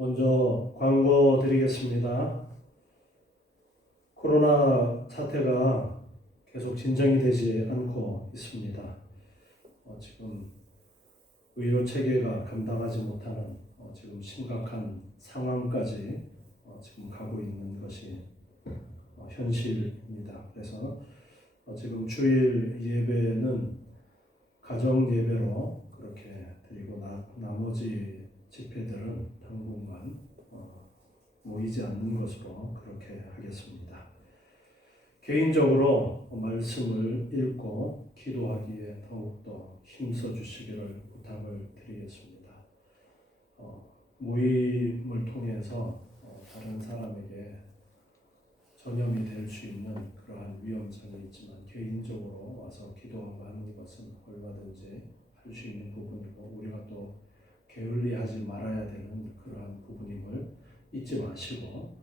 먼저 광고 드리겠습니다. 코로나 사태가 계속 진정이 되지 않고 있습니다. 지금 의료 체계가 감당하지 못하는 지금 심각한 상황까지 지금 가고 있는 것이 현실입니다. 그래서 지금 주일 예배는 가정 예배로 그렇게 드리고 나머지 집회들은 당분간 모이지 않는 것으로 그렇게 하겠습니다. 개인적으로 말씀을 읽고 기도하기에 더욱더 힘써 주시기를 부탁을 드리겠습니다. 모임을 통해서 다른 사람에게 전염이 될 수 있는 그러한 위험성이 있지만 개인적으로 와서 기도하고 하는 것은 얼마든지 할 수 있는 부분이고 우리가 또 게을리하지 말아야 되는 그러한 부분임을 잊지 마시고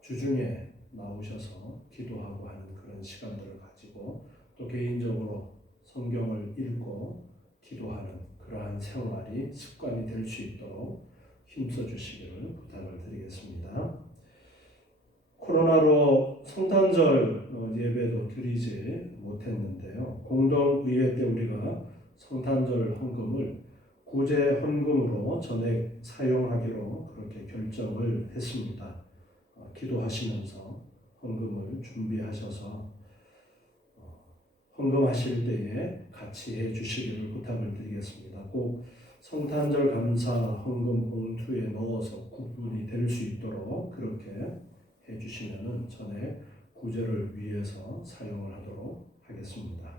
주중에 나오셔서 기도하고 하는 그런 시간들을 가지고 또 개인적으로 성경을 읽고 기도하는 그러한 생활이 습관이 될 수 있도록 힘써 주시기를 부탁을 드리겠습니다. 코로나로 성탄절 예배도 드리지 못했는데요. 공동의회 때 우리가 성탄절 헌금을 구제 헌금으로 전액 사용하기로 그렇게 결정을 했습니다. 기도하시면서 헌금을 준비하셔서 헌금하실 때에 같이 해주시기를 부탁을 드리겠습니다. 꼭 성탄절 감사 헌금 봉투에 넣어서 구분이 될 수 있도록 그렇게 해주시면 전에 구제를 위해서 사용을 하도록 하겠습니다.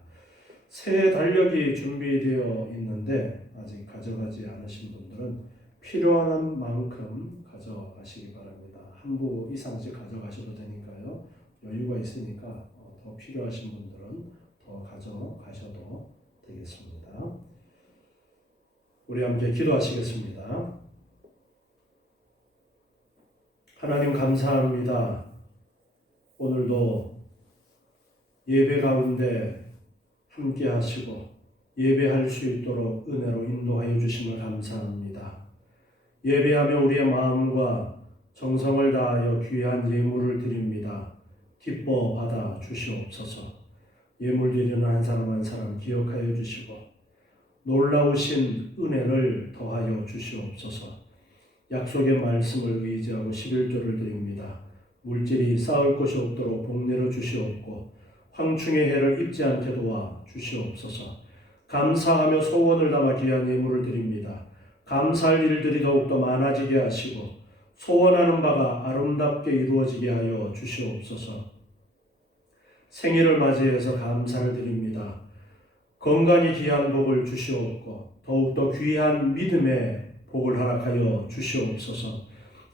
새 달력이 준비되어 있는데 아직 가져가지 않으신 분들은 필요한 만큼 가져가시기 바랍니다. 한 부 이상씩 가져가셔도 되니까요. 여유가 있으니까 더 필요하신 분들은 더 가져가셔도 되겠습니다. 우리 함께 기도하시겠습니다. 하나님 감사합니다. 오늘도 예배 가운데 함께 하시고 예배할 수 있도록 은혜로 인도하여 주심을 감사합니다. 예배하며 우리의 마음과 정성을 다하여 귀한 예물을 드립니다. 기뻐 받아 주시옵소서. 예물 드리는 한 사람 한 사람 기억하여 주시고 놀라우신 은혜를 더하여 주시옵소서. 약속의 말씀을 의지하고 11조를 드립니다. 물질이 쌓을 곳이 없도록 복내려 주시옵고 황충의 해를 입지 않게 도와 주시옵소서. 감사하며 소원을 담아 귀한 예물을 드립니다. 감사할 일들이 더욱더 많아지게 하시고 소원하는 바가 아름답게 이루어지게 하여 주시옵소서. 생일을 맞이해서 감사를 드립니다. 건강이 귀한 복을 주시옵고 더욱더 귀한 믿음의 복을 허락하여 주시옵소서.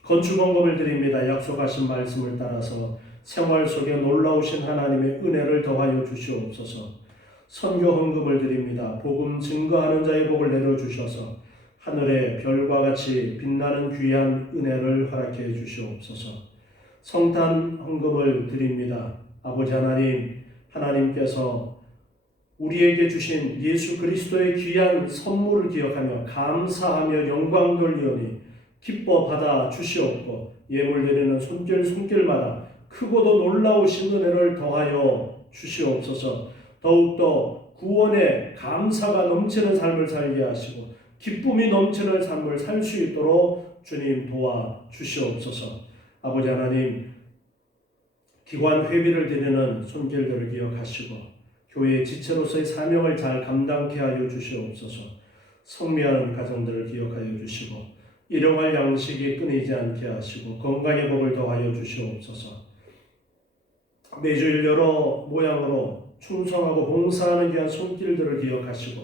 건축 헌금을 드립니다. 약속하신 말씀을 따라서 생활 속에 놀라우신 하나님의 은혜를 더하여 주시옵소서. 선교 헌금을 드립니다. 복음 증거하는 자의 복을 내려주셔서 하늘의 별과 같이 빛나는 귀한 은혜를 허락해 주시옵소서. 성탄 헌금을 드립니다. 아버지 하나님, 하나님께서 우리에게 주신 예수 그리스도의 귀한 선물을 기억하며 감사하며 영광 돌리오니 기뻐 받아 주시옵고 예물 드리는 손길마다 크고도 놀라우신 은혜를 더하여 주시옵소서. 더욱더 구원에 감사가 넘치는 삶을 살게 하시고 기쁨이 넘치는 삶을 살 수 있도록 주님 도와 주시옵소서. 아버지 하나님, 기관 회비를 드리는 손길들을 기억하시고 교회의 지체로서의 사명을 잘 감당케 하여 주시옵소서. 성미하는 가정들을 기억하여 주시고 일용할 양식이 끊이지 않게 하시고 건강의 복을 더하여 주시옵소서. 매주일 여러 모양으로 충성하고 봉사하는 귀한 손길들을 기억하시고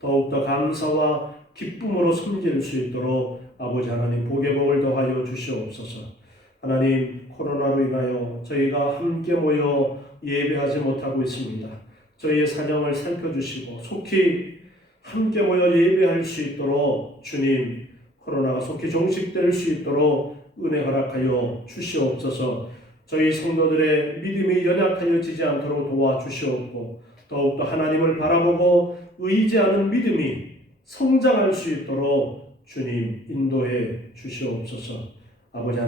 더욱더 감사와 기쁨으로 섬길 수 있도록 아버지 하나님 복의 복을 더하여 주시옵소서. 하나님, 코로나로 인하여 저희가 함께 모여 예배하지 못하고 있습니다. 저희의 사정을 살펴주시고 속히 함께 모여 예배할 수 있도록 주님, 코로나가 속히 종식될 수 있도록 은혜 허락하여 주시옵소서. 저희 성도들의 믿음이 연약하여지지 않도록 도와주시옵고 더욱더 하나님을 바라보고 의지하는 믿음이 성장할 수 있도록 주님 인도해 주시옵소서. 아버지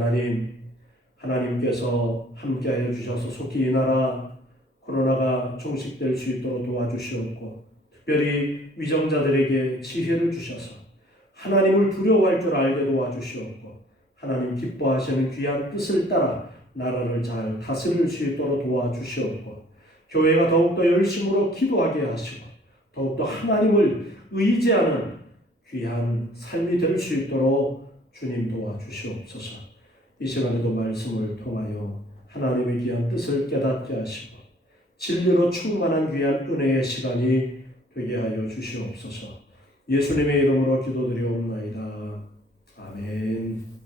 하나님께서 함께하여 주셔서 속히 이 나라 코로나가 종식될 수 있도록 도와주시옵고, 특별히 위정자들에게 지혜를 주셔서 하나님을 두려워할 줄 알게 도와주시옵고, 하나님 기뻐하시는 귀한 뜻을 따라 나라를 잘 다스릴 수 있도록 도와주시옵고, 교회가 더욱더 열심으로 기도하게 하시고 더욱더 하나님을 의지하는 귀한 삶이 될 수 있도록 주님 도와주시옵소서. 이 시간에도 말씀을 통하여 하나님의 귀한 뜻을 깨닫게 하시고 진리로 충만한 귀한 은혜의 시간이 되게 하여 주시옵소서. 예수님의 이름으로 기도드리옵나이다. 아멘.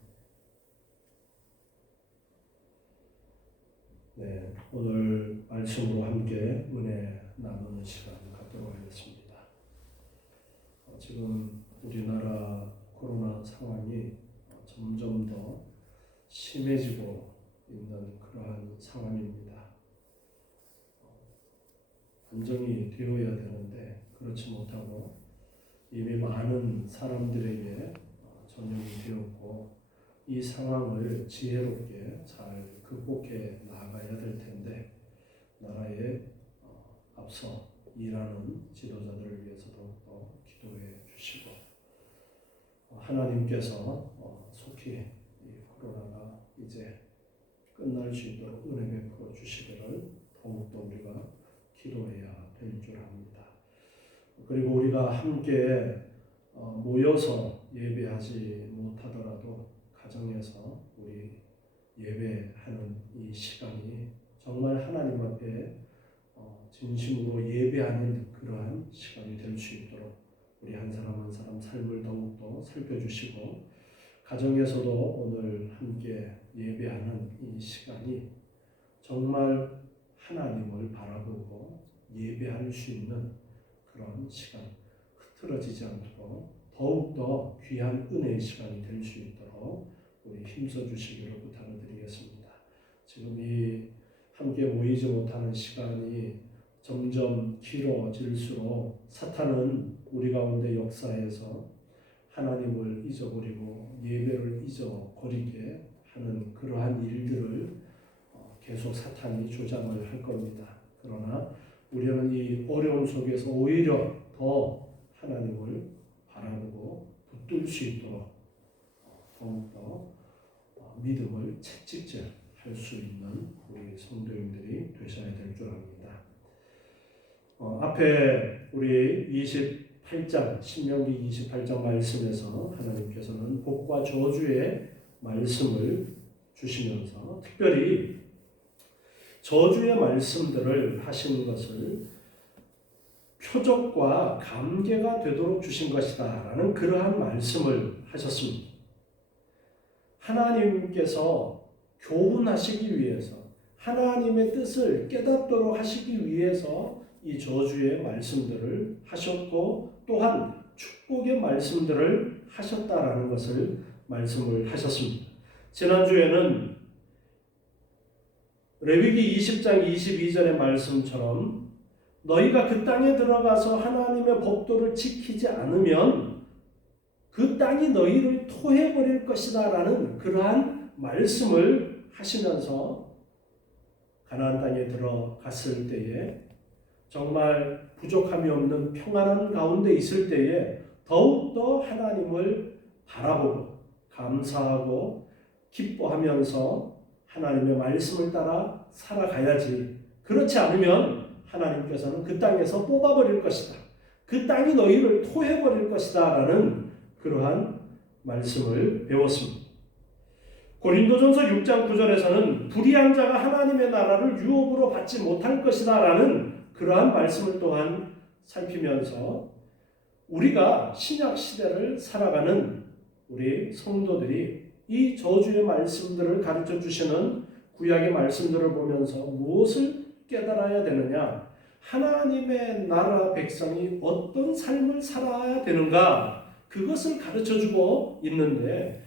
네, 오늘 말씀으로 함께 은혜 나누는 시간 갖도록 하겠습니다. 지금 우리나라 코로나 상황이 점점 더 심해지고 있는 그러한 상황입니다. 안정이 되어야 되는데 그렇지 못하고 이미 많은 사람들에게 전염이 되었고, 이 상황을 지혜롭게 잘 극복해 나가야 될 텐데, 나라에 앞서 일하는 지도자들을 위해서 더욱더 기도해 주시고, 하나님께서 속히 이 코로나가 이제 끝날 수 있도록 은혜 베풀어 주시기를 더욱더 우리가 기도해야 될 줄 압니다. 그리고 우리가 함께 모여서 예배하지 못하더라도 가정에서 우리 예배하는 이 시간이 정말 하나님 앞에 진심으로 예배하는 그러한 시간이 될 수 있도록 우리 한 사람 한 사람 삶을 더욱더 살펴주시고, 가정에서도 오늘 함께 예배하는 이 시간이 정말 하나님을 바라보고 예배할 수 있는 그런 시간, 흐트러지지 않도록 더욱더 귀한 은혜의 시간이 될 수 있도록 우리 힘써 주시기를 부탁을 드리겠습니다. 지금 이 함께 모이지 못하는 시간이 점점 길어질수록 사탄은 우리 가운데 역사에서 하나님을 잊어버리고 예배를 잊어버리게 하는 그러한 일들을 계속 사탄이 조장을 할 겁니다. 그러나 우리는 이 어려움 속에서 오히려 더 하나님을 바라보고 붙들 수 있도록 더욱더 믿음을 채찍질할 수 있는 우리 성도님들이 되셔야 될 줄 압니다. 앞에 우리 28장 신명기 28장 말씀에서 하나님께서는 복과 저주의 말씀을 주시면서 특별히 저주의 말씀들을 하신 것을 표적과 감개가 되도록 주신 것이다 라는 그러한 말씀을 하셨습니다. 하나님께서 교훈하시기 위해서, 하나님의 뜻을 깨닫도록 하시기 위해서 이 저주의 말씀들을 하셨고, 또한 축복의 말씀들을 하셨다라는 것을 말씀을 하셨습니다. 지난주에는 레위기 20장 22절의 말씀처럼 너희가 그 땅에 들어가서 하나님의 법도를 지키지 않으면 그 땅이 너희를 토해버릴 것이다 라는 그러한 말씀을 하시면서 가나안 땅에 들어갔을 때에 정말 부족함이 없는 평안한 가운데 있을 때에 더욱더 하나님을 바라보고 감사하고 기뻐하면서 하나님의 말씀을 따라 살아가야지. 그렇지 않으면 하나님께서는 그 땅에서 뽑아버릴 것이다. 그 땅이 너희를 토해버릴 것이다 라는 그러한 말씀을 배웠습니다. 고린도전서 6장 9절에서는 불의한 자가 하나님의 나라를 유업으로 받지 못할 것이다 라는 그러한 말씀을 또한 살피면서 우리가 신약 시대를 살아가는 우리 성도들이 이 저주의 말씀들을 가르쳐 주시는 구약의 말씀들을 보면서 무엇을 깨달아야 되느냐, 하나님의 나라 백성이 어떤 삶을 살아야 되는가, 그것을 가르쳐 주고 있는데,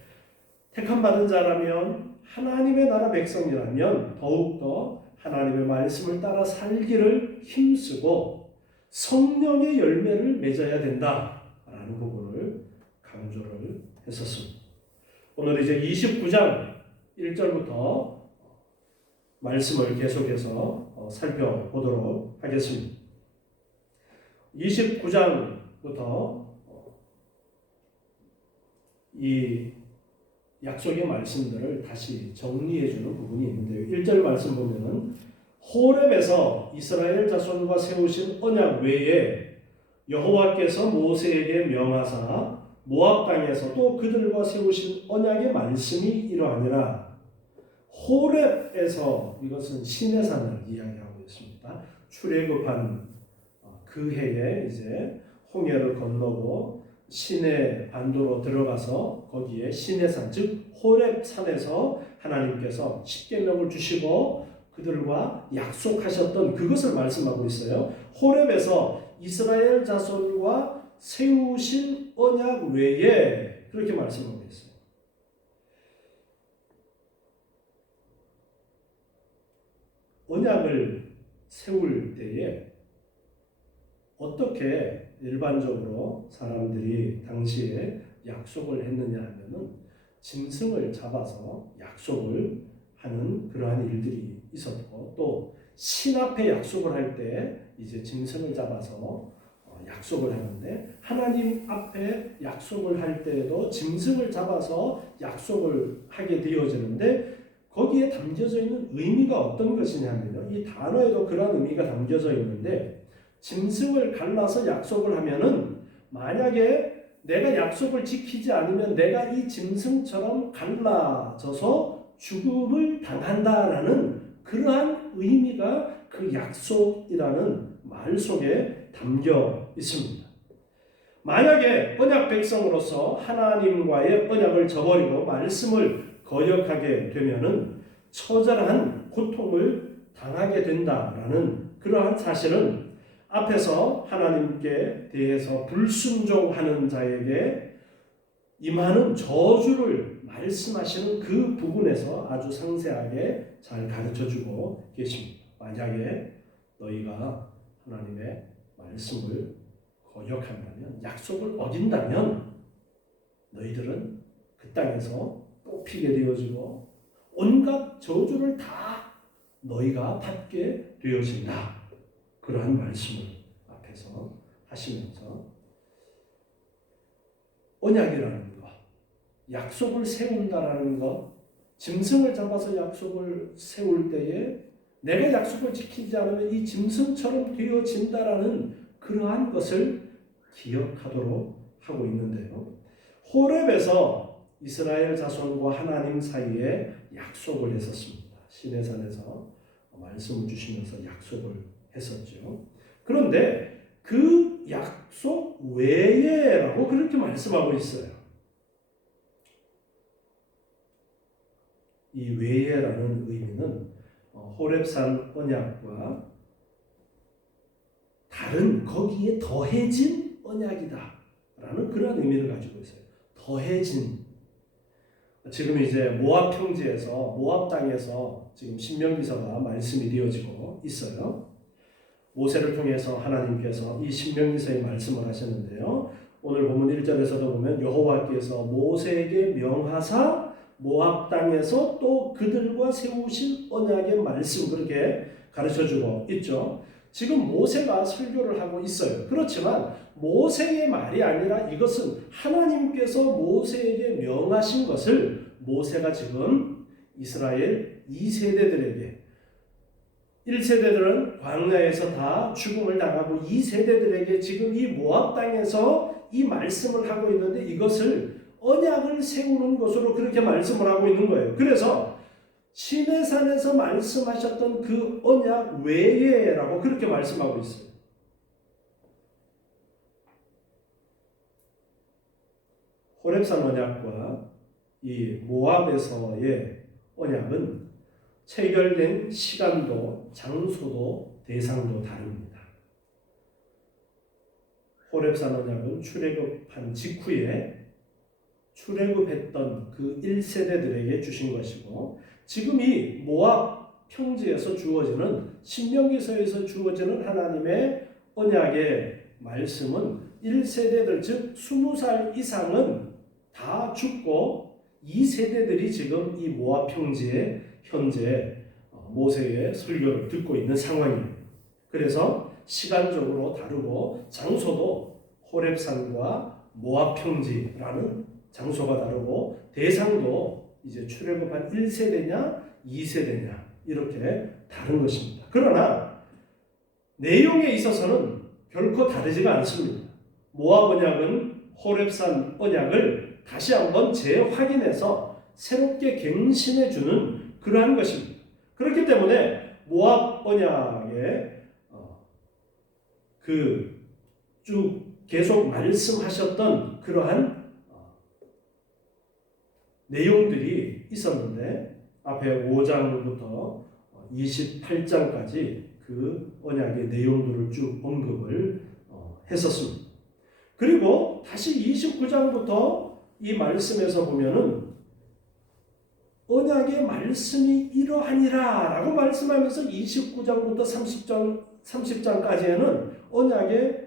택함 받은 자라면 하나님의 나라 백성이라면 더욱더 하나님의 말씀을 따라 살기를 힘쓰고 성령의 열매를 맺어야 된다라는 부분을 강조를 했었습니다. 오늘 이제 29장 1절부터 말씀을 계속해서 살펴보도록 하겠습니다. 29장부터 이 약속의 말씀들을 다시 정리해 주는 부분이 있는데요. 1절 말씀 보면은 호렙에서 이스라엘 자손과 세우신 언약 외에 여호와께서 모세에게 명하사 모압 땅에서 또 그들과 세우신 언약의 말씀이 이러하니라. 호렙에서 이것은 시내산을 이야기하고 있습니다. 출애굽한 그 해에 이제 홍해를 건너고 시내 반도로 들어가서 거기에 시내산 즉 호렙산에서 하나님께서 십계명을 주시고 그들과 약속하셨던 그것을 말씀하고 있어요. 호렙에서 이스라엘 자손과 세우신 언약 외에 그렇게 말씀하고 있어요. 언약을 세울 때에 어떻게 일반적으로 사람들이 당시에 약속을 했느냐 하면은 짐승을 잡아서 약속을 하는 그러한 일들이 있었고 또 신 앞에 약속을 할 때 이제 짐승을 잡아서 약속을 하는데 하나님 앞에 약속을 할 때에도 짐승을 잡아서 약속을 하게 되어지는데 거기에 담겨져 있는 의미가 어떤 것이냐면요. 이 단어에도 그런 의미가 담겨져 있는데 짐승을 갈라서 약속을 하면은 만약에 내가 약속을 지키지 않으면 내가 이 짐승처럼 갈라져서 죽음을 당한다라는 그러한 의미가 그 약속이라는 말 속에 담겨 있습니다. 만약에 언약 백성으로서 하나님과의 언약을 저버리고 말씀을 거역하게 되면은 처절한 고통을 당하게 된다라는 그러한 사실은 앞에서 하나님께 대해서 불순종하는 자에게 임하는 저주를 말씀하시는 그 부분에서 아주 상세하게 잘 가르쳐주고 계십니다. 만약에 너희가 하나님의 말씀을 거역한다면 약속을 어긴다면 너희들은 그 땅에서 뽑히게 되어지고 온갖 저주를 다 너희가 받게 되어진다. 그러한 말씀을 앞에서 하시면서 언약이라는 것, 약속을 세운다라는 것, 짐승을 잡아서 약속을 세울 때에 내가 약속을 지키지 않으면 이 짐승처럼 되어진다라는 그러한 것을 기억하도록 하고 있는데요. 호렙에서 이스라엘 자손과 하나님 사이에 약속을 했었습니다. 시내산에서 말씀을 주시면서 약속을 했었죠. 그런데 그 약속 외에라고 그렇게 말씀하고 있어요. 이 외에라는 의미는 호렙산 언약과 다른 거기에 더해진 언약이다라는 그런 의미를 가지고 있어요. 더해진. 지금 이제 모압 평지에서 모압 땅에서 지금 신명기서가 말씀이 되어지고 있어요. 모세를 통해서 하나님께서 이 신명기서에 말씀을 하셨는데요. 오늘 본문 1절에서도 보면 여호와께서 모세에게 명하사 모압 땅에서 또 그들과 세우신 언약의 말씀 그렇게 가르쳐주고 있죠. 지금 모세가 설교를 하고 있어요. 그렇지만 모세의 말이 아니라 이것은 하나님께서 모세에게 명하신 것을 모세가 지금 이스라엘 2세대들에게 1세대들은 광야에서 다 죽음을 당하고 2세대들에게 지금 이 모압 땅에서 이 말씀을 하고 있는데 이것을 언약을 세우는 것으로 그렇게 말씀을 하고 있는 거예요. 그래서 시내산에서 말씀하셨던 그 언약 외에라고 그렇게 말씀하고 있어요. 호렙산 언약과 이 모압에서의 언약은 체결된 시간도 장소도 대상도 다릅니다. 호렙산 언약은 출애굽한 직후에 출애굽했던 그 1세대들에게 주신 것이고 지금 이 모압 평지에서 주어지는 신명기서에서 주어지는 하나님의 언약의 말씀은 1세대들 즉 20살 이상은 다 죽고 이 세대들이 지금 이 모압 평지에 현재 모세의 설교를 듣고 있는 상황이에요. 그래서 시간적으로 다르고 장소도 호렙산과 모압 평지라는 장소가 다르고 대상도 이제 출애굽한 1세대냐 2세대냐 이렇게 다른 것입니다. 그러나 내용에 있어서는 결코 다르지가 않습니다. 모압 언약은 호렙산 언약을 다시 한번 재확인해서 새롭게 갱신해 주는 그러한 것입니다. 그렇기 때문에 모압 언약에 그 쭉 계속 말씀하셨던 그러한 내용들이 있었는데 앞에 5장부터 28장까지 그 언약의 내용들을 쭉 언급을 했었습니다. 그리고 다시 29장부터 이 말씀에서 보면은 언약의 말씀이 이러하니라 라고 말씀하면서 29장부터 30장까지에는 언약의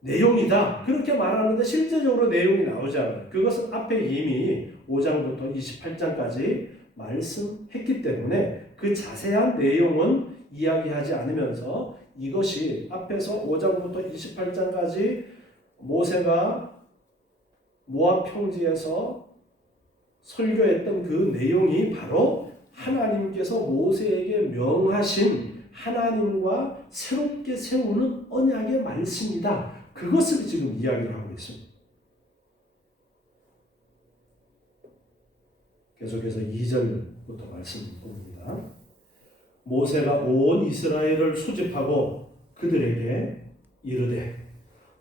내용이다 그렇게 말하는데 실제적으로 내용이 나오지 않아요. 그것은 앞에 이미 5장부터 28장까지 말씀했기 때문에 그 자세한 내용은 이야기하지 않으면서 이것이 앞에서 5장부터 28장까지 모세가 모압 평지에서 설교했던 그 내용이 바로 하나님께서 모세에게 명하신 하나님과 새롭게 세우는 언약의 말씀이다. 그것을 지금 이야기를 하고 있습니다. 계속해서 2절부터 말씀 봅니다. 모세가 온 이스라엘을 소집하고 그들에게 이르되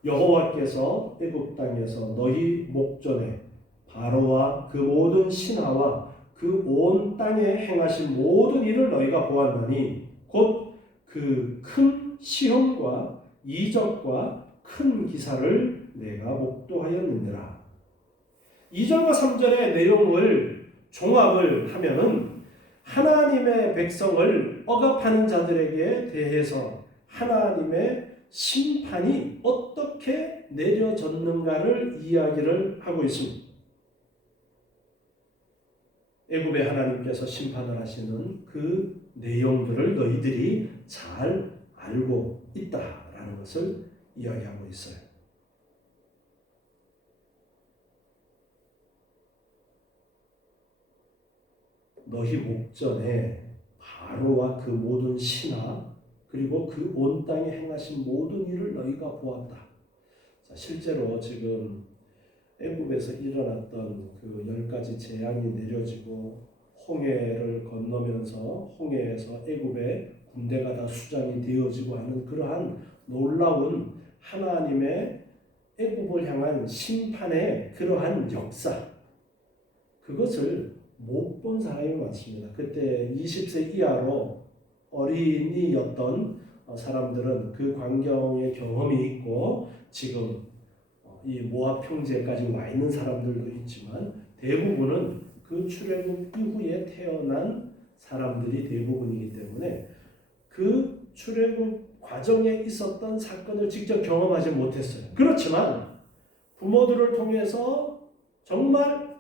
여호와께서 애굽 땅에서 너희 목전에 바로와 그 모든 신하와 그 온 땅에 행하신 모든 일을 너희가 보았나니 곧 그 큰 시험과 이적과 큰 기사를 내가 목도하였느니라. 2절과 3절의 내용을 종합을 하면은 하나님의 백성을 억압하는 자들에게 대해서 하나님의 심판이 어떻게 내려졌는가를 이야기를 하고 있습니다. 애굽의 하나님께서 심판을 하시는 그 내용들을 너희들이 잘 알고 있다라는 것을 이야기하고 있어요. 너희 목전에 바로와 그 모든 신하 그리고 그 온 땅에 행하신 모든 일을 너희가 보았다. 자, 실제로 지금 애굽에서 일어났던 그 10가지 재앙이 내려지고 홍해를 건너면서 홍해에서 애굽의 군대가 다 수장이 되어지고 하는 그러한 놀라운 하나님의 애굽을 향한 심판의 그러한 역사 그것을 못 본 사람이 많습니다. 그때 20세 이하로 어린이였던 사람들은 그 광경의 경험이 있고 지금 이 모압 평지에까지 와 있는 사람들도 있지만 대부분은 그 출애굽 이후에 태어난 사람들이 대부분이기 때문에 그 출애굽 과정에 있었던 사건을 직접 경험하지 못했어요. 그렇지만 부모들을 통해서 정말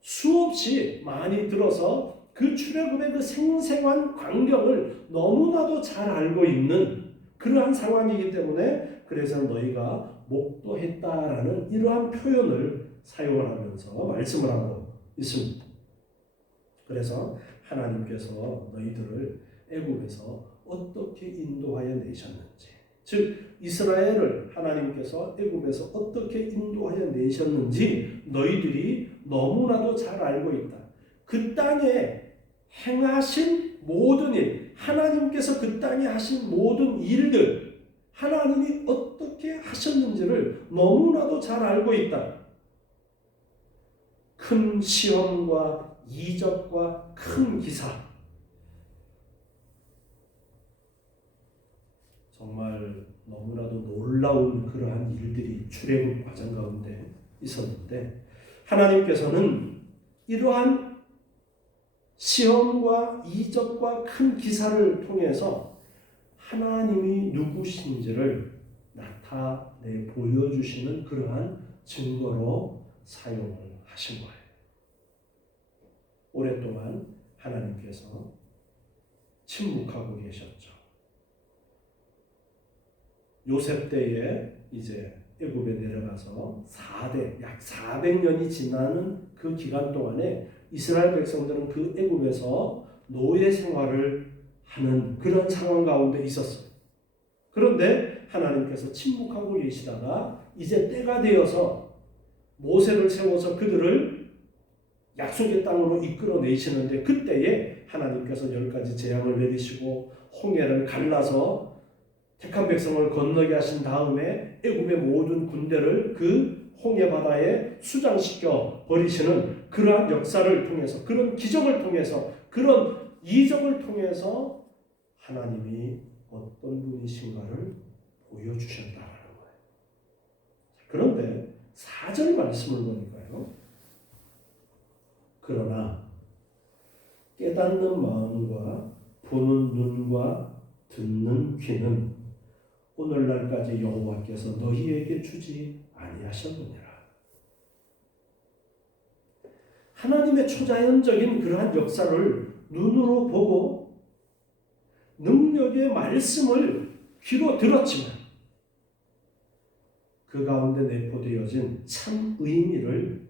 수없이 많이 들어서 그 출애굽의 그 생생한 광경을 너무나도 잘 알고 있는 그러한 상황이기 때문에 그래서 너희가 목도했다라는 이러한 표현을 사용을 하면서 말씀을 하고 있습니다. 그래서 하나님께서 너희들을 애굽에서 어떻게 인도하여 내셨는지, 즉 이스라엘을 하나님께서 애굽에서 어떻게 인도하여 내셨는지 너희들이 너무나도 잘 알고 있다. 그 땅에 행하신 모든 일, 하나님께서 그 땅에 하신 모든 일들, 하나님이 어떻게 하셨는지를 너무나도 잘 알고 있다. 큰 시험과 이적과 큰 기사, 정말 너무나도 놀라운 그러한 일들이 출애굽 과정 가운데 있었는데 하나님께서는 이러한 시험과 이적과 큰 기사를 통해서 하나님이 누구신지를 나타내 보여주시는 그러한 증거로 사용을 하신 거예요. 오랫동안 하나님께서 침묵하고 계셨죠. 요셉 때에 이제 애굽에 내려가서 약 400년이 지나는 그 기간 동안에 이스라엘 백성들은 그 애굽에서 노예 생활을 하는 그런 상황 가운데 있었어요. 그런데 하나님께서 침묵하고 계시다가 이제 때가 되어서 모세를 세워서 그들을 약속의 땅으로 이끌어내시는데 그때에 하나님께서 10가지 재앙을 내리시고 홍해를 갈라서 택한 백성을 건너게 하신 다음에 애굽의 모든 군대를 그 홍해 바다에 수장시켜 버리시는 그러한 역사를 통해서, 그런 기적을 통해서, 그런 이적을 통해서 하나님이 어떤 분이신가를 보여주셨다는 거예요. 그런데 4절 말씀을 보니까요. 그러나 깨닫는 마음과 보는 눈과 듣는 귀는 오늘날까지 여호와께서 너희에게 주지 아니하셨느니라. 하나님의 초자연적인 그러한 역사를 눈으로 보고 능력의 말씀을 귀로 들었지만 그 가운데 내포되어진 참 의미를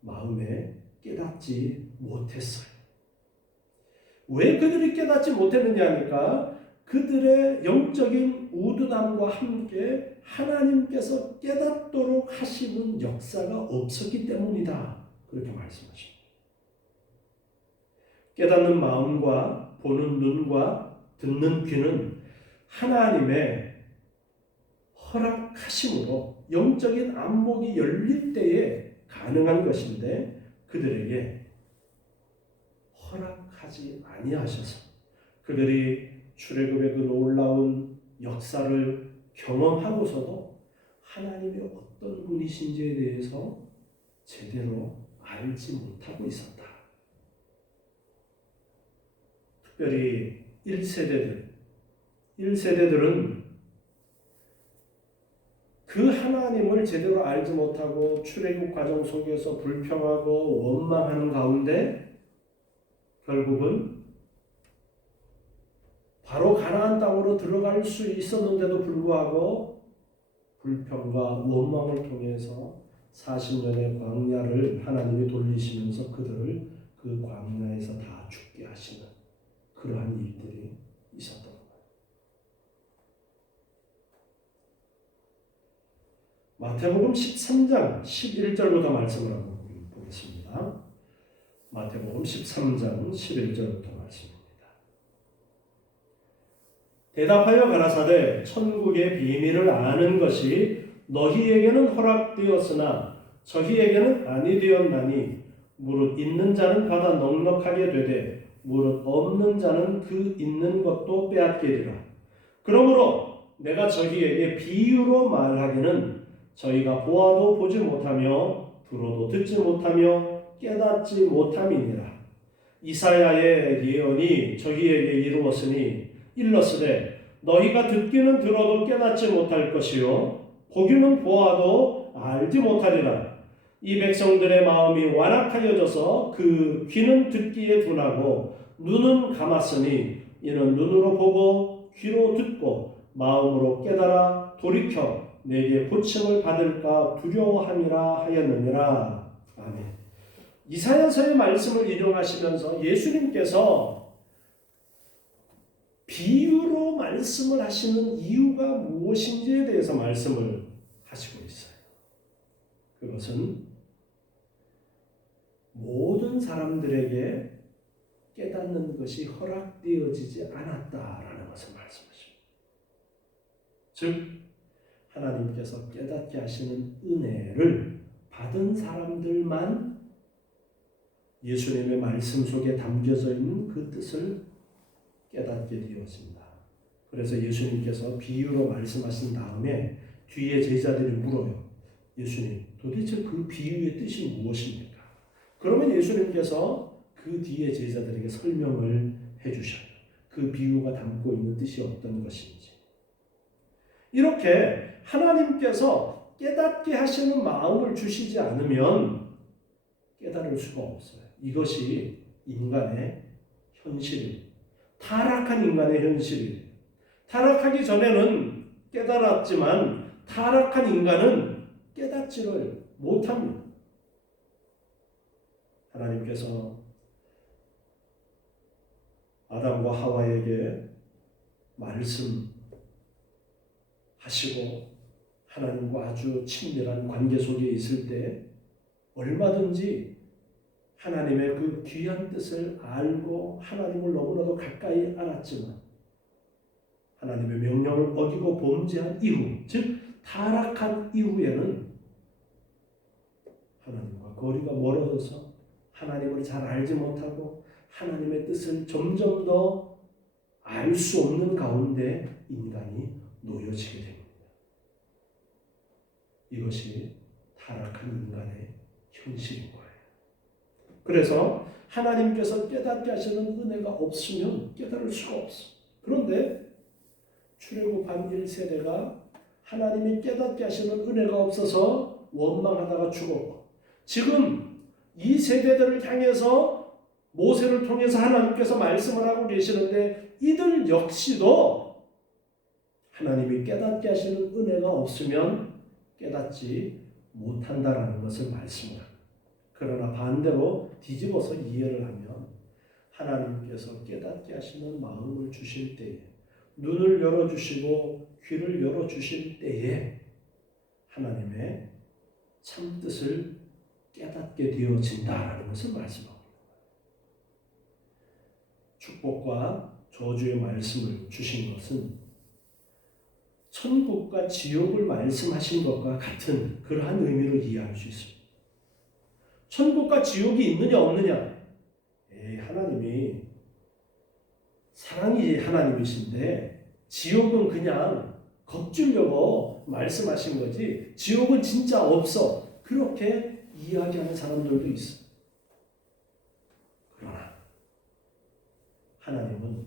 마음에 깨닫지 못했어요. 왜 그들이 깨닫지 못했느냐 하니까 그들의 영적인 우둔함과 함께 하나님께서 깨닫도록 하시는 역사가 없었기 때문이다. 그렇게 말씀하십니다. 깨닫는 마음과 보는 눈과 듣는 귀는 하나님의 허락하심으로 영적인 안목이 열릴 때에 가능한 것인데 그들에게 허락하지 아니하셔서 그들이 출애굽의 그 놀라운 역사를 경험하고서도 하나님이 어떤 분이신지에 대해서 제대로 알지 못하고 있었다. 특별히 1세대들은 그 하나님을 제대로 알지 못하고 출애굽 과정 속에서 불평하고 원망하는 가운데 결국은 바로 가나안 땅으로 들어갈 수 있었는데도 불구하고 불평과 원망을 통해서 40년의 광야를 하나님이 돌리시면서 그들을 그 광야에서 다 죽게 하시는 그러한 일들이 있었던 거예요. 마태복음 13장 11절부터 말씀을 한번 보겠습니다. 마태복음 13장 11절부터 말씀입니다. 대답하여 가라사대 천국의 비밀을 아는 것이 너희에게는 허락되었으나 저희에게는 아니 되었나니 무릇 있는 자는 받아 넉넉하게 되되 무릇 없는 자는 그 있는 것도 빼앗기리라. 그러므로 내가 저희에게 비유로 말하기는 저희가 보아도 보지 못하며 들어도 듣지 못하며 깨닫지 못함이니라. 이사야의 예언이 저희에게 이루었으니 일렀으되 너희가 듣기는 들어도 깨닫지 못할 것이요 보기는 보아도 알지 못하리라. 이 백성들의 마음이 완악하여져서 그 귀는 듣기에 둔하고 눈은 감았으니 이는 눈으로 보고 귀로 듣고 마음으로 깨달아 돌이켜 내게 고침을 받을까 두려워함이라 하였느니라. 아멘. 이사야서의 말씀을 인용하시면서 예수님께서 비유로 말씀을 하시는 이유가 무엇인지에 대해서 말씀을 하시고 있어요. 그것은 모든 사람들에게 깨닫는 것이 허락되어지지 않았다라는 것을 말씀하십니다. 즉 하나님께서 깨닫게 하시는 은혜를 받은 사람들만 예수님의 말씀 속에 담겨져 있는 그 뜻을 깨닫게 되었습니다. 그래서 예수님께서 비유로 말씀하신 다음에 뒤에 제자들이 물어요. 예수님, 도대체 그 비유의 뜻이 무엇입니까? 그러면 예수님께서 그 뒤에 제자들에게 설명을 해주셔요. 그 비유가 담고 있는 뜻이 어떤 것인지. 이렇게 하나님께서 깨닫게 하시는 마음을 주시지 않으면 깨달을 수가 없어요. 이것이 인간의 현실입니다. 타락한 인간의 현실이에요. 타락하기 전에는 깨달았지만 타락한 인간은 깨닫지를 못합니다. 하나님께서 아담과 하와에게 말씀하시고 하나님과 아주 친밀한 관계 속에 있을 때 얼마든지 하나님의 그 귀한 뜻을 알고 하나님을 너무나도 가까이 알았지만 하나님의 명령을 어기고 범죄한 이후, 즉 타락한 이후에는 하나님과 거리가 멀어져서 하나님을 잘 알지 못하고 하나님의 뜻을 점점 더 알 수 없는 가운데 인간이 놓여지게 됩니다. 이것이 타락한 인간의 현실인 거예요. 그래서 하나님께서 깨닫게 하시는 은혜가 없으면 깨달을 수가 없어. 그런데 출애굽한 1세대가 하나님이 깨닫게 하시는 은혜가 없어서 원망하다가 죽었고, 지금 이 세대들을 향해서 모세를 통해서 하나님께서 말씀을 하고 계시는데 이들 역시도 하나님이 깨닫게 하시는 은혜가 없으면 깨닫지 못한다라는 것을 말씀합니다. 그러나 반대로 뒤집어서 이해를 하면 하나님께서 깨닫게 하시는 마음을 주실 때에, 눈을 열어주시고 귀를 열어주실 때에 하나님의 참뜻을 깨닫게 되어진다라는 것을 말씀합니다. 축복과 저주의 말씀을 주신 것은 천국과 지옥을 말씀하신 것과 같은 그러한 의미로 이해할 수 있습니다. 천국과 지옥이 있느냐 없느냐? 하나님이 사랑이 하나님이신데 지옥은 그냥 겁주려고 말씀하신 거지 지옥은 진짜 없어. 그렇게 이야기하는 사람들도 있어. 그러나 하나님은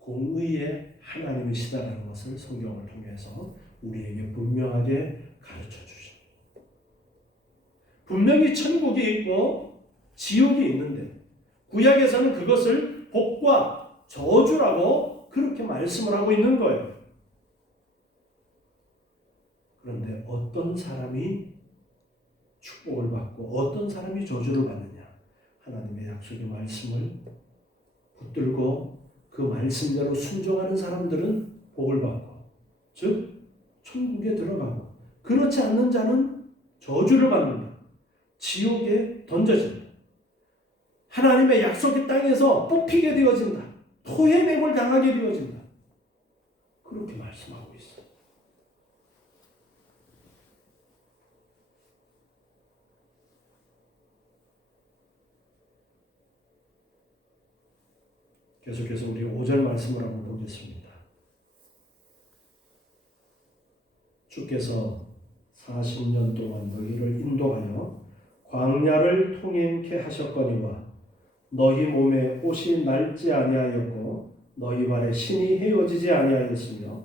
공의의 하나님이시다라는 것을 성경을 통해서 우리에게 분명하게 가르쳐 주십니다. 분명히 천국이 있고 지옥이 있는데 구약에서는 그것을 복과 저주라고 그렇게 말씀을 하고 있는 거예요. 그런데 어떤 사람이 축복을 받고 어떤 사람이 저주를 받느냐? 하나님의 약속의 말씀을 붙들고 그 말씀대로 순종하는 사람들은 복을 받고, 즉 천국에 들어가고, 그렇지 않는 자는 저주를 받는다. 지옥에 던져진다. 하나님의 약속의 땅에서 뽑히게 되어진다. 토해냄을 당하게 되어진다. 그렇게 말씀하고 있어요. 계속해서 우리 5절 말씀을 한번 보겠습니다. 주께서 40년 동안 너희를 인도하여 광야를 통행케 하셨거니와 너희 몸에 옷이 낡지 아니하였고 너희 발에 신이 헤어지지 아니하였으며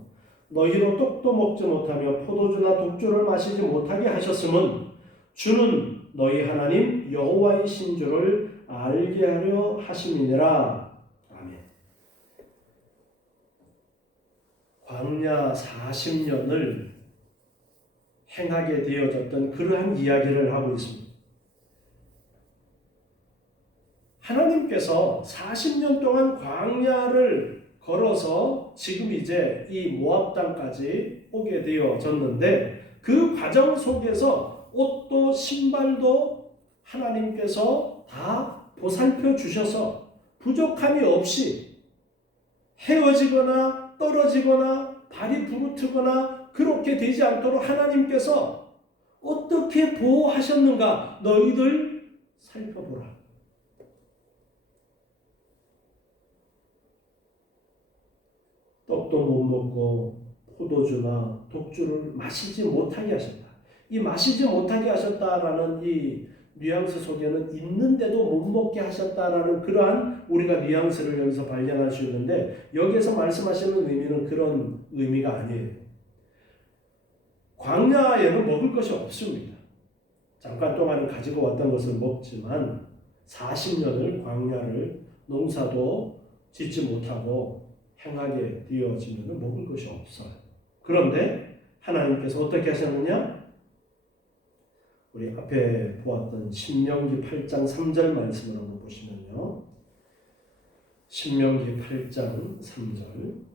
너희로 떡도 먹지 못하며 포도주나 독주를 마시지 못하게 하셨음은 주는 너희 하나님 여호와이신 줄을 알게 하려 하심이니라. 광야 40년을 행하게 되어졌던 그러한 이야기를 하고 있습니다. 하나님께서 40년 동안 광야를 걸어서 지금 이제 이 모압 땅까지 오게 되어졌는데 그 과정 속에서 옷도 신발도 하나님께서 다 보살펴 주셔서 부족함이 없이 헤어지거나 떨어지거나 발이 부르트거나 그렇게 되지 않도록 하나님께서 어떻게 보호하셨는가 너희들 살펴보라. 떡도 못 먹고 포도주나 독주를 마시지 못하게 하셨다. 이 마시지 못하게 하셨다라는 이 뉘앙스 속에는 있는데도 못 먹게 하셨다라는 그러한 우리가 뉘앙스를 여기서 발견할 수 있는데 여기에서 말씀하시는 의미는 그런 의미가 아니에요. 광야에는 먹을 것이 없습니다. 잠깐 동안은 가지고 왔던 것을 먹지만 40년을 광야를 농사도 짓지 못하고 행하게 되어지면 먹을 것이 없어요. 그런데 하나님께서 어떻게 하셨느냐? 우리 앞에 보았던 신명기 8장 3절 말씀을 한번 보시면요. 신명기 8장 3절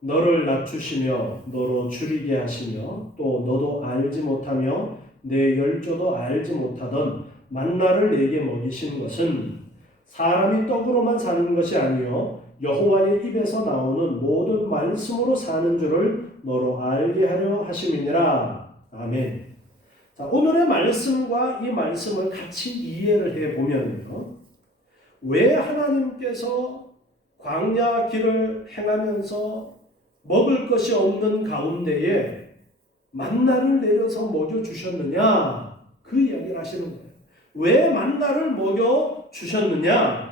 너를 낮추시며 너로 줄이게 하시며 또 너도 알지 못하며 내 열조도 알지 못하던 만나를 내게 먹이신 것은 사람이 떡으로만 사는 것이 아니요 여호와의 입에서 나오는 모든 말씀으로 사는 줄을 너로 알게 하려 하심이니라. 아멘. 자, 오늘의 말씀과 이 말씀을 같이 이해를 해보면요. 왜 하나님께서 광야 길을 행하면서 먹을 것이 없는 가운데에 만나를 내려서 먹여주셨느냐? 그 이야기를 하시는 거예요. 왜 만나를 먹여주셨느냐?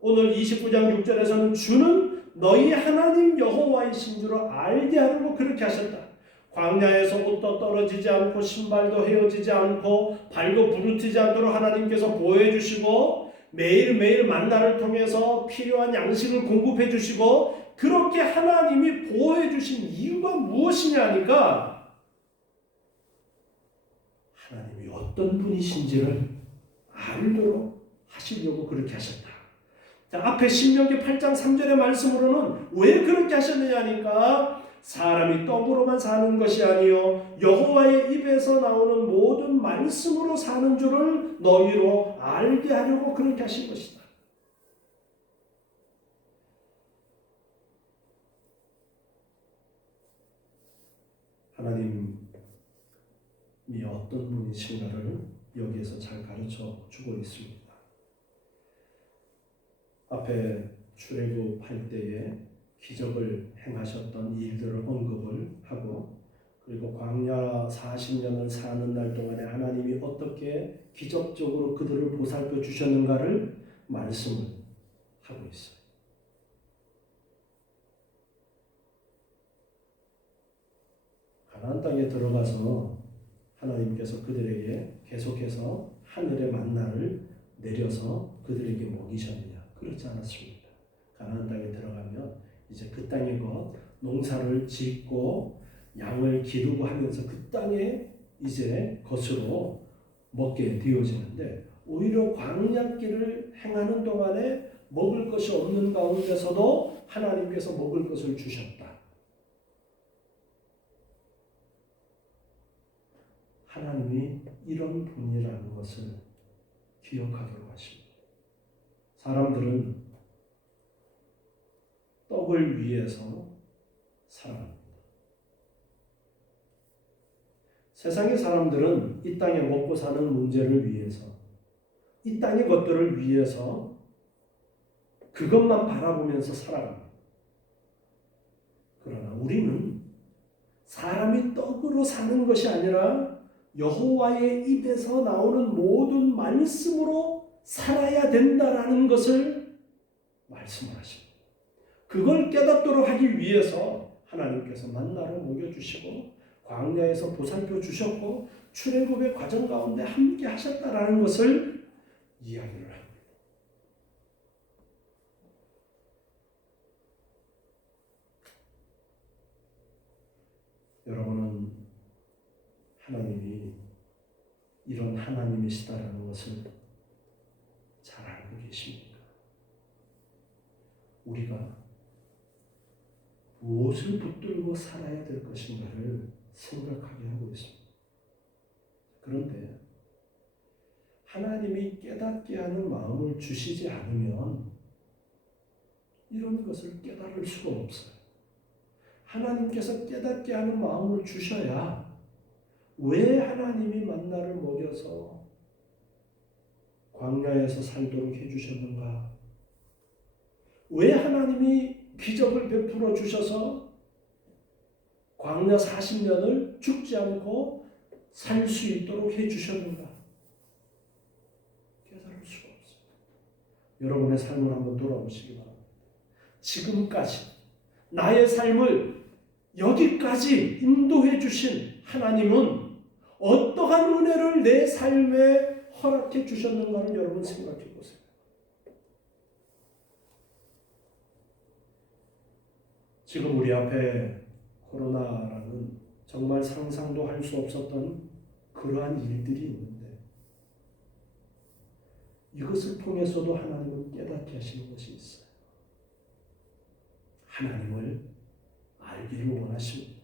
오늘 29장 6절에서는 주는 너희 하나님 여호와이신 줄 알게 하려고 그렇게 하셨다. 광야에서 옷도 떨어지지 않고 신발도 헤어지지 않고 발도 부르트지 않도록 하나님께서 보호해 주시고 매일매일 만나를 통해서 필요한 양식을 공급해 주시고 그렇게 하나님이 보호해 주신 이유가 무엇이냐니까 하나님이 어떤 분이신지를 알도록 하시려고 그렇게 하셨다. 자, 앞에 신명기 8장 3절의 말씀으로는 왜 그렇게 하셨느냐니까 사람이 떡으로만 사는 것이 아니요 여호와의 입에서 나오는 모든 말씀으로 사는 줄을 너희로 알게 하려고 그렇게 하신 것이다. 하나님이 어떤 분이신가를 여기에서 잘 가르쳐 주고 있습니다. 앞에 출애굽할 때에 기적을 행하셨던 일들을 언급을 하고 그리고 광야 40년을 사는 날 동안에 하나님이 어떻게 기적적으로 그들을 보살펴 주셨는가를 말씀을 하고 있어요. 가나안 땅에 들어가서 하나님께서 그들에게 계속해서 하늘의 만나를 내려서 그들에게 먹이셨느냐? 그렇지 않았습니다. 가나안 땅에 들어가면 이제 그 땅의 것, 농사를 짓고 양을 기르고 하면서 그 땅에 이제 것으로 먹게 되어지는데 오히려 광야길을 행하는 동안에 먹을 것이 없는 가운데서도 하나님께서 먹을 것을 주셨다. 하나님이 이런 분이라는 것을 기억하도록 하십니다. 사람들은 떡을 위해서 살아갑니다. 세상의 사람들은 이 땅에 먹고 사는 문제를 위해서, 이 땅의 것들을 위해서 그것만 바라보면서 살아갑니다. 그러나 우리는 사람이 떡으로 사는 것이 아니라 여호와의 입에서 나오는 모든 말씀으로 살아야 된다라는 것을 말씀을 하십니다. 그걸 깨닫도록 하기 위해서 하나님께서 만나를 먹여주시고 광야에서 보살펴 주셨고 출애굽의 과정 가운데 함께 하셨다라는 것을 이야기를 합니다. 여러분은 하나님이 이런 하나님이시다라는 것을 잘 알고 계십니까? 우리가 무엇을 붙들고 살아야 될 것인가를 생각하게 하고 있습니다. 그런데 하나님이 깨닫게 하는 마음을 주시지 않으면 이런 것을 깨달을 수가 없어요. 하나님께서 깨닫게 하는 마음을 주셔야 왜 하나님이 만나를 먹여서 광야에서 살도록 해주셨는가? 왜 하나님이 기적을 베풀어 주셔서 광야 40년을 죽지 않고 살 수 있도록 해주셨는가? 깨달을 수가 없어요. 여러분의 삶을 한번 돌아보시기 바랍니다. 지금까지 나의 삶을 여기까지 인도해 주신 하나님은 어떠한 은혜를 내 삶에 허락해 주셨는가를 여러분 생각해 보세요. 지금 우리 앞에 코로나라는 정말 상상도 할 수 없었던 그러한 일들이 있는데 이것을 통해서도 하나님은 깨닫게 하시는 것이 있어요. 하나님을 알기를 원하십니다.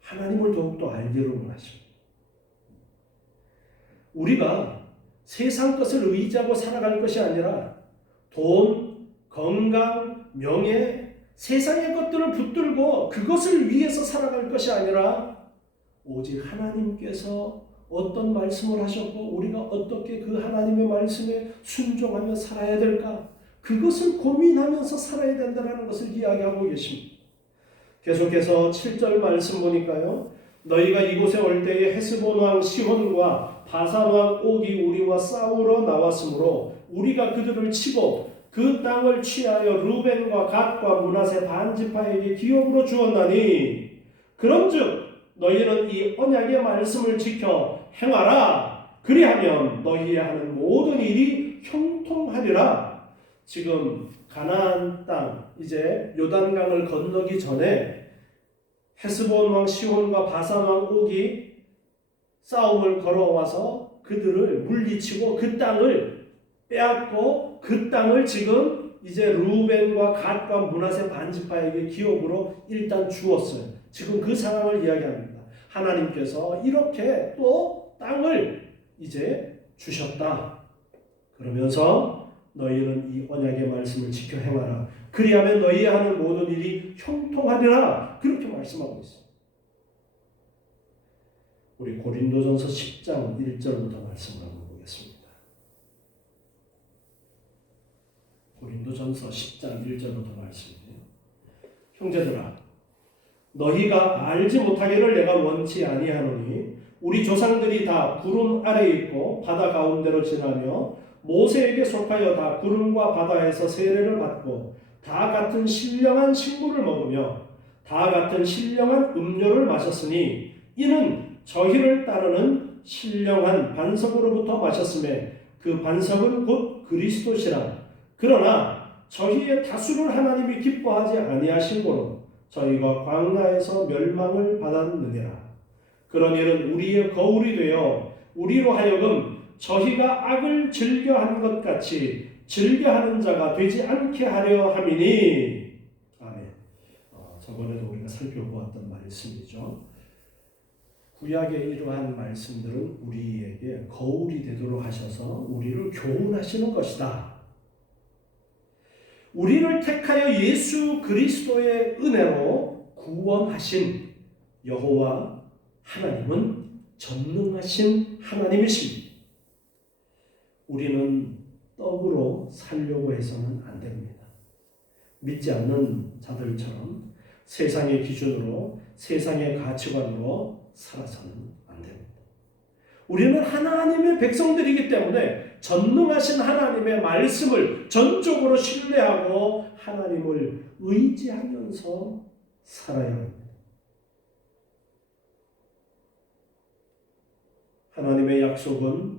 하나님을 더욱더 알기를 원하십니다. 우리가 세상 것을 의지하고 살아갈 것이 아니라 돈, 건강, 명예, 세상의 것들을 붙들고 그것을 위해서 살아갈 것이 아니라 오직 하나님께서 어떤 말씀을 하셨고 우리가 어떻게 그 하나님의 말씀에 순종하며 살아야 될까? 그것을 고민하면서 살아야 된다는 것을 이야기하고 계십니다. 계속해서 7절 말씀 보니까요. 너희가 이곳에 올 때에 헤스본 왕 시혼과 바산 왕 옥이 우리와 싸우러 나왔으므로 우리가 그들을 치고 그 땅을 취하여 루벤과 갓과 므낫세 반지파에게 기업으로 주었나니 그런즉 너희는 이 언약의 말씀을 지켜 행하라. 그리하면 너희의 하는 모든 일이 형통하리라. 지금 가나안 땅 이제 요단강을 건너기 전에 헤스본 왕 시혼과 바산 왕 옥이 싸움을 걸어와서 그들을 물리치고 그 땅을 빼앗고 그 땅을 지금 이제 루벤과 갓과 므낫세 반지파에게 기업으로 일단 주었어요. 지금 그 상황을 이야기합니다. 하나님께서 이렇게 또 땅을 이제 주셨다. 그러면서 너희는 이 언약의 말씀을 지켜 행하라. 그리하면 너희 하는 모든 일이 형통하리라. 그렇게 말씀하고 있어요. 우리 고린도전서 10장 1절부터 말씀을 한번 보겠습니다. 고린도전서 10장 1절부터 말씀이에요. 형제들아, 너희가 알지 못하기를 내가 원치 아니하노니 우리 조상들이 다 구름 아래에 있고 바다 가운데로 지나며 모세에게 속하여 다 구름과 바다에서 세례를 받고 다 같은 신령한 식물을 먹으며 다 같은 신령한 음료를 마셨으니 이는 저희를 따르는 신령한 반석으로부터 마셨음에 그 반석은 곧 그리스도시라. 그러나 저희의 다수를 하나님이 기뻐하지 아니하시므로 저희가 광야에서 멸망을 받았느니라. 그런 일은 우리의 거울이 되어 우리로 하여금 저희가 악을 즐겨한 것 같이 즐겨하는 자가 되지 않게 하려 함이니. 아멘. 저번에도 우리가 살펴보았던 말씀이죠. 구약의 이러한 말씀들은 우리에게 거울이 되도록 하셔서 우리를 교훈하시는 것이다. 우리를 택하여 예수 그리스도의 은혜로 구원하신 여호와 하나님은 전능하신 하나님이십니다. 우리는 떡으로 살려고 해서는 안 됩니다. 믿지 않는 자들처럼 세상의 기준으로 세상의 가치관으로 살아서는 안 됩니다. 우리는 하나님의 백성들이기 때문에 전능하신 하나님의 말씀을 전적으로 신뢰하고 하나님을 의지하면서 살아야 합니다. 하나님의 약속은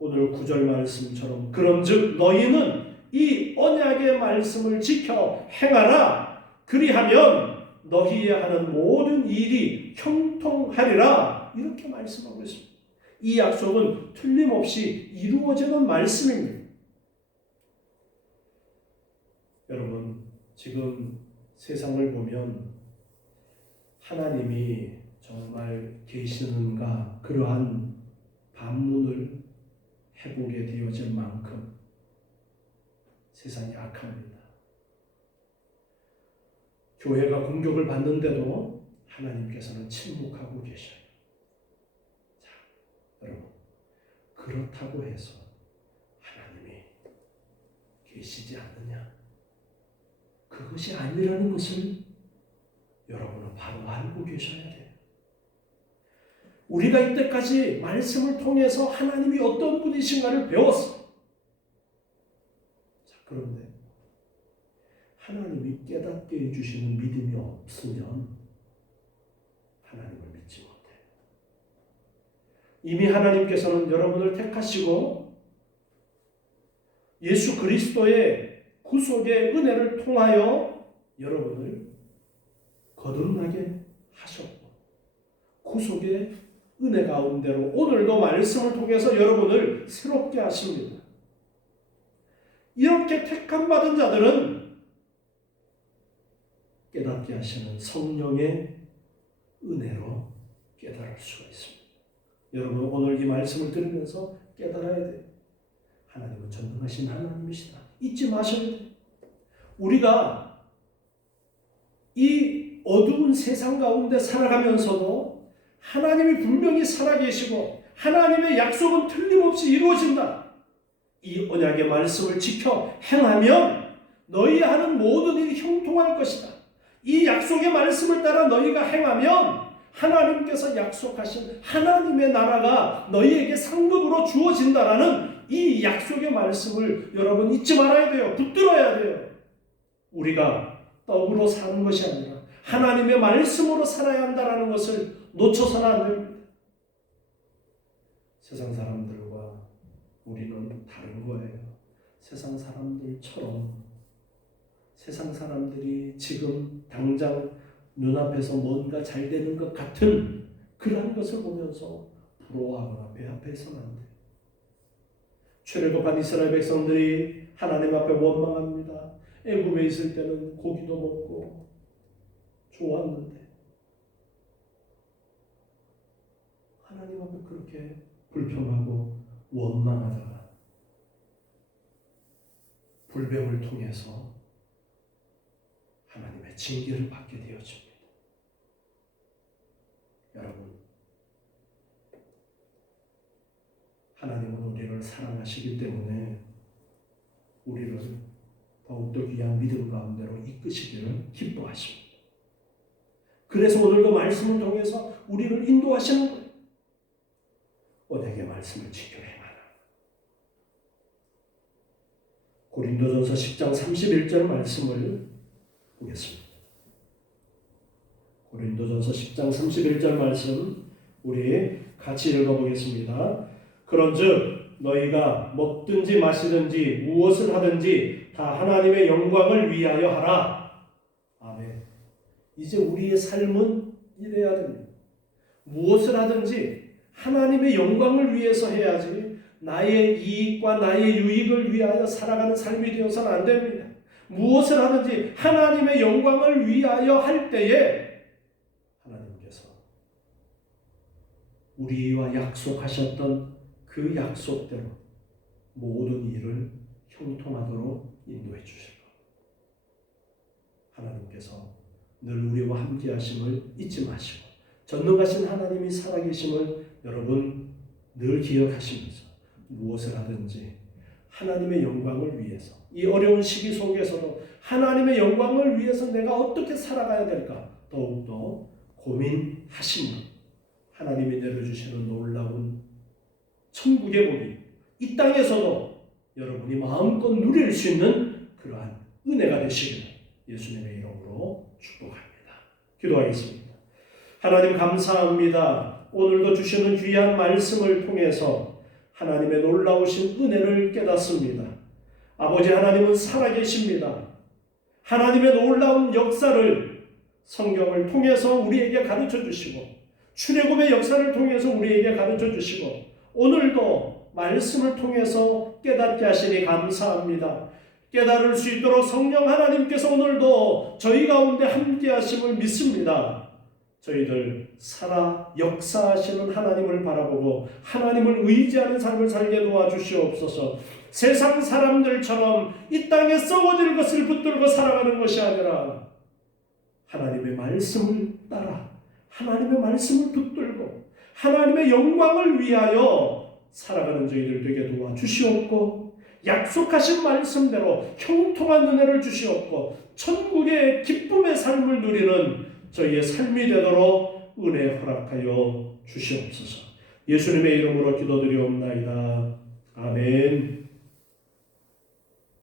오늘 9절 말씀처럼 그런즉 너희는 이 언약의 말씀을 지켜 행하라. 그리하면 너희의 하는 모든 일이 형통하리라. 이렇게 말씀하고 있습니다. 이 약속은 틀림없이 이루어지는 말씀입니다. 여러분, 지금 세상을 보면 하나님이 정말 계시는가 그러한 반문을 해보게 되어질 만큼 세상이 악합니다. 교회가 공격을 받는데도 하나님께서는 침묵하고 계셔요. 자, 여러분, 그렇다고 해서 하나님이 계시지 않느냐? 그것이 아니라는 것을 여러분은 바로 알고 계셔야 돼요. 우리가 이때까지 말씀을 통해서 하나님이 어떤 분이신가를 배웠어요. 자, 그런데 하나님이 깨닫게 해주시는 믿음이 없으면 하나님을 믿지 못해. 이미 하나님께서는 여러분을 택하시고 예수 그리스도의 구속의 은혜를 통하여 여러분을 거듭나게 하셨고 구속의 은혜 가운데로 오늘도 말씀을 통해서 여러분을 새롭게 하십니다. 이렇게 택함받은 자들은 깨닫게 하시는 성령의 은혜로 깨달을 수가 있습니다. 여러분 오늘 이 말씀을 들으면서 깨달아야 돼요. 하나님은 전능하신 하나님이시다. 잊지 마셔야 돼요. 우리가 이 어두운 세상 가운데 살아가면서도 하나님이 분명히 살아계시고 하나님의 약속은 틀림없이 이루어진다. 이 언약의 말씀을 지켜 행하면 너희 하는 모든 일이 형통할 것이다. 이 약속의 말씀을 따라 너희가 행하면 하나님께서 약속하신 하나님의 나라가 너희에게 상급으로 주어진다라는 이 약속의 말씀을 여러분 잊지 말아야 돼요. 붙들어야 돼요. 우리가 떡으로 사는 것이 아니라 하나님의 말씀으로 살아야 한다는 것을 놓쳐서는 안 됩니다. 세상 사람들과 우리는 다른 거예요. 세상 사람들처럼 세상 사람들이 지금 당장 눈앞에서 뭔가 잘 되는 것 같은 그런 것을 보면서 부러워하거나 배합해서는 안 돼요. 출애굽한 이스라엘 백성들이 하나님 앞에 원망합니다. 애굽에 있을 때는 고기도 먹고 좋았는데 하나님 앞에 그렇게 불평하고 원망하다가 불뱀을 통해서 하나님의 징계를 받게 되어집니다. 여러분, 하나님은 우리를 사랑하시기 때문에 우리를 더욱더 귀한 믿음 가운데로 이끄시기를 기뻐하십니다. 그래서 오늘도 말씀을 통해서 우리를 인도하시는 거예요. 언약의 말씀을 지켜 행하라. 고린도전서 10장 31절 말씀을 보겠습니다. 고린도전서 10장 31절 말씀 우리 같이 읽어보겠습니다. 그런즉 너희가 먹든지 마시든지 무엇을 하든지 다 하나님의 영광을 위하여 하라. 아멘. 이제 우리의 삶은 이래야 됩니다. 무엇을 하든지 하나님의 영광을 위해서 해야지 나의 이익과 나의 유익을 위하여 살아가는 삶이 되어서는 안 됩니다. 무엇을 하든지 하나님의 영광을 위하여 할 때에 하나님께서 우리와 약속하셨던 그 약속대로 모든 일을 형통하도록 인도해 주실 겁니다. 하나님께서 늘 우리와 함께 하심을 잊지 마시고 전능하신 하나님이 살아계심을 여러분 늘 기억하시면서 무엇을 하든지 하나님의 영광을 위해서 이 어려운 시기 속에서도 하나님의 영광을 위해서 내가 어떻게 살아가야 될까 더욱더 고민하시며 하나님이 내려주시는 놀라운 천국의 복이 이 땅에서도 여러분이 마음껏 누릴 수 있는 그러한 은혜가 되시기를 예수님의 이름으로 축복합니다. 기도하겠습니다. 하나님 감사합니다. 오늘도 주시는 귀한 말씀을 통해서 하나님의 놀라우신 은혜를 깨닫습니다. 아버지 하나님은 살아계십니다. 하나님의 놀라운 역사를 성경을 통해서 우리에게 가르쳐 주시고 출애굽의 역사를 통해서 우리에게 가르쳐 주시고 오늘도 말씀을 통해서 깨닫게 하시니 감사합니다. 깨달을 수 있도록 성령 하나님께서 오늘도 저희 가운데 함께 하심을 믿습니다. 저희들 살아 역사하시는 하나님을 바라보고 하나님을 의지하는 삶을 살게 도와주시옵소서. 세상 사람들처럼 이 땅에 썩어질 것을 붙들고 살아가는 것이 아니라 하나님의 말씀을 따라 하나님의 말씀을 붙들고 하나님의 영광을 위하여 살아가는 저희들 되게 도와주시옵고 약속하신 말씀대로 형통한 은혜를 주시옵고 천국의 기쁨의 삶을 누리는 저희의 삶이 되도록 은혜 허락하여 주시옵소서. 예수님의 이름으로 기도드리옵나이다. 아멘.